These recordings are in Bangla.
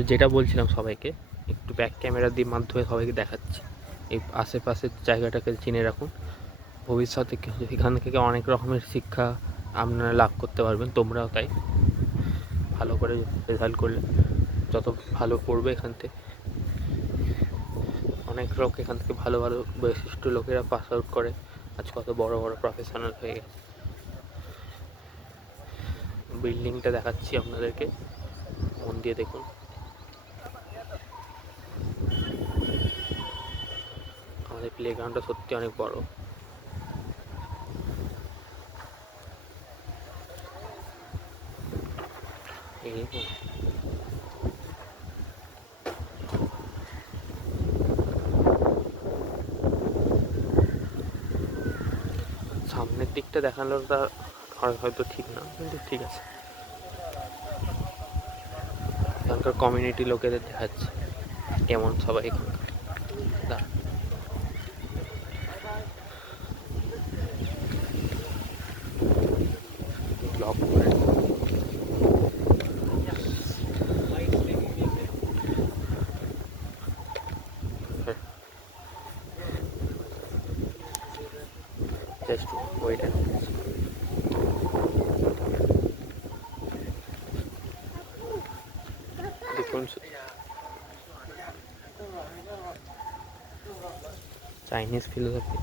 তো যেটা বলছিলাম, সবাইকে একটু ব্যাক ক্যামেরা দিয়ে মাধ্যমে সবাইকে দেখাচ্ছি, এই আশেপাশের জায়গাটাকে চিনে রাখুন। ভবিষ্যতে এখান থেকে অনেক রকমের শিক্ষা আপনারা লাভ করতে পারবেন। তোমরাও তাই, ভালো করে রেজাল্ট করলে যত ভালো পড়বে এখান থেকে, অনেক লোক এখান থেকে ভালো ভালো বৈশিষ্ট্য লোকেরা পাস আউট করে, আজ কত বড় বড় প্রফেশনাল হয়ে গেছে। বিল্ডিংটা দেখাচ্ছি আপনাদেরকে, মন দিয়ে দেখুন। আমাদের প্লেগ্রাউন্ডটা সত্যি অনেক বড়। এই সামনের দিকটা দেখানোটা হয়তো ঠিক না, কিন্তু ঠিক আছে। এখানকার কমিউনিটি লোকেদের দেখাচ্ছে কেমন সবাই এখানকার। ব্লগ করে জাস্ট ওয়েট। দেখুন চাইনিজ ফিলোসফি।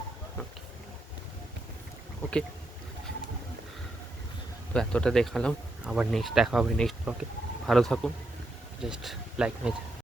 ওকে, তো এতটা দেখালাম, আবার নেক্সট দেখা হবে নেক্সট ব্লগে। ভালো থাকুন, জাস্ট লাইক মাই